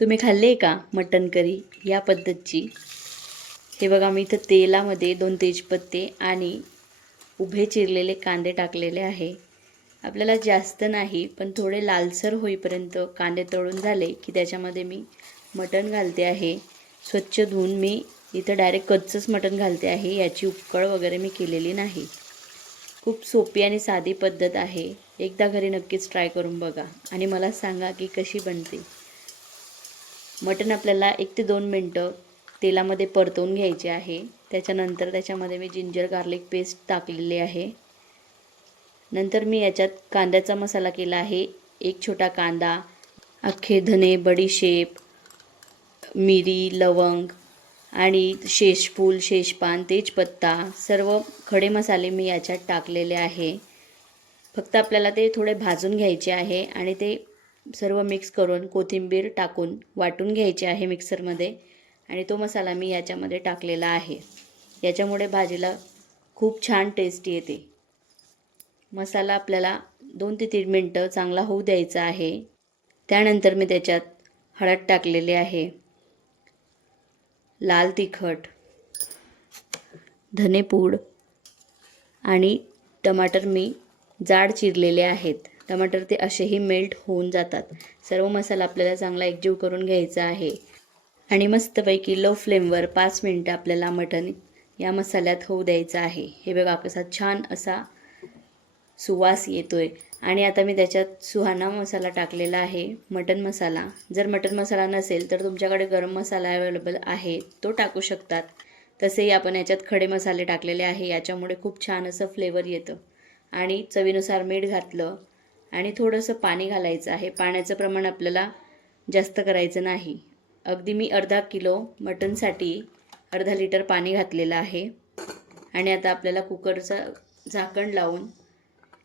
तुम्ही खाल्ले का मटण करी या पद्धतची? हे बघा, मी इथं तेलामध्ये 2 तेजपत्ते आणि उभे चिरलेले कांदे टाकलेले आहे. आपल्याला जास्त नाही, पण थोडे लालसर होईपर्यंत कांदे तळून झाले की त्याच्यामध्ये मी मटण घालते आहे. स्वच्छ धुवून मी इथं डायरेक्ट कच्चंच मटण घालते आहे. याची उकळ वगैरे मी केलेली नाही. खूप सोपी आणि साधी पद्धत आहे. एकदा घरी नक्कीच ट्राय करून बघा आणि मला सांगा की कशी बनते. मटण आपल्याला 1 ते 2 मिनटं तेलामध्ये परतवून घ्यायचे आहे. त्याच्यानंतर त्याच्यामध्ये मी जिंजर गार्लिक पेस्ट टाकलेली आहे. नंतर मी याच्यात कांद्याचा मसाला केला आहे. 1 छोटा कांदा, अख्खे धने, बडीशेप, मिरी, लवंग आणि शेषफूल, शेषपान, तेजपत्ता, सर्व खडे मसाले मी याच्यात टाकलेले आहे. फक्त आपल्याला ते थोडे भाजून घ्यायचे आहे आणि ते सर्व मिक्स करून कोथिंबीर टाकून वाटून घ्यायचे आहे मिक्सरमध्ये आणि तो मसाला मी याच्यामध्ये टाकलेला आहे. याच्यामुळे भाजीला खूप छान टेस्ट येते. मसाला आपल्याला 2 ते 3 मिनटं चांगला होऊ द्यायचा आहे. त्यानंतर मी त्याच्यात हळद टाकलेली आहे, लाल तिखट, धनेपूड आणि टमाटर मी जाड चिरलेले आहेत. टमाटर ते असेही मेल्ट होऊन जातात. सर्व मसाला आपल्याला चांगला एकजीव करून घ्यायचा आहे आणि मस्तपैकी लो फ्लेमवर 5 मिनटं आपल्याला मटण या मसाल्यात होऊ द्यायचं आहे. हे बघा कसा छान असा सुवास येतोय. आणि आता मी त्याच्यात सुहाना मसाला टाकलेला आहे, मटण मसाला. जर मटण मसाला नसेल तर तुमच्याकडे गरम मसाला अवेलेबल आहे, तो टाकू शकतात. तसेही आपण याच्यात खडे मसाले टाकलेले आहे, याच्यामुळे खूप छान असं फ्लेवर येतं. आणि चवीनुसार मीठ घातलं आणि थोडंसं पाणी घालायचं आहे. पाण्याचं प्रमाण आपल्याला जास्त करायचं नाही. अगदी मी अर्धा किलो मटणसाठी अर्धा लिटर पाणी घातलेलं आहे. आणि आता आपल्याला कुकरचं झाकण लावून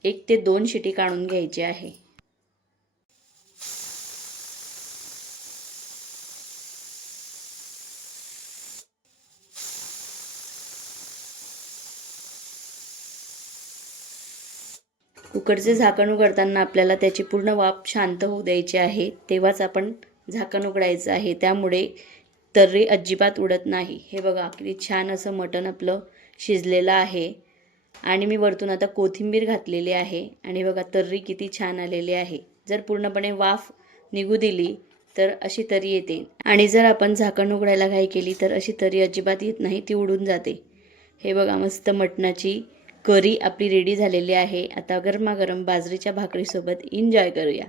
1 ते 2 शिटी काढून घ्यायची आहे. कुकरचे झाकण उघडताना आपल्याला त्याची पूर्ण वाफ शांत होऊ द्यायची आहे, तेव्हाच आपण झाकण उघडायचं आहे. त्यामुळे तर्री अजिबात उडत नाही. हे बघा किती छान असं मटण आपलं शिजलेलं आहे. आणि मी वरतून आता कोथिंबीर घातलेली आहे आणि बघा तर्री किती छान आलेली आहे. जर पूर्णपणे वाफ निघू दिली तर अशी तर्री येते आणि जर आपण झाकण उघडायला घाई केली तर अशी तर्री अजिबात येत नाही, ती उडून जाते. हे बघा मस्त मटणाची करी आपली रेडी झालेली आहे. आता गरमागरम बाजरीच्या भाकरीसोबत एन्जॉय करूया.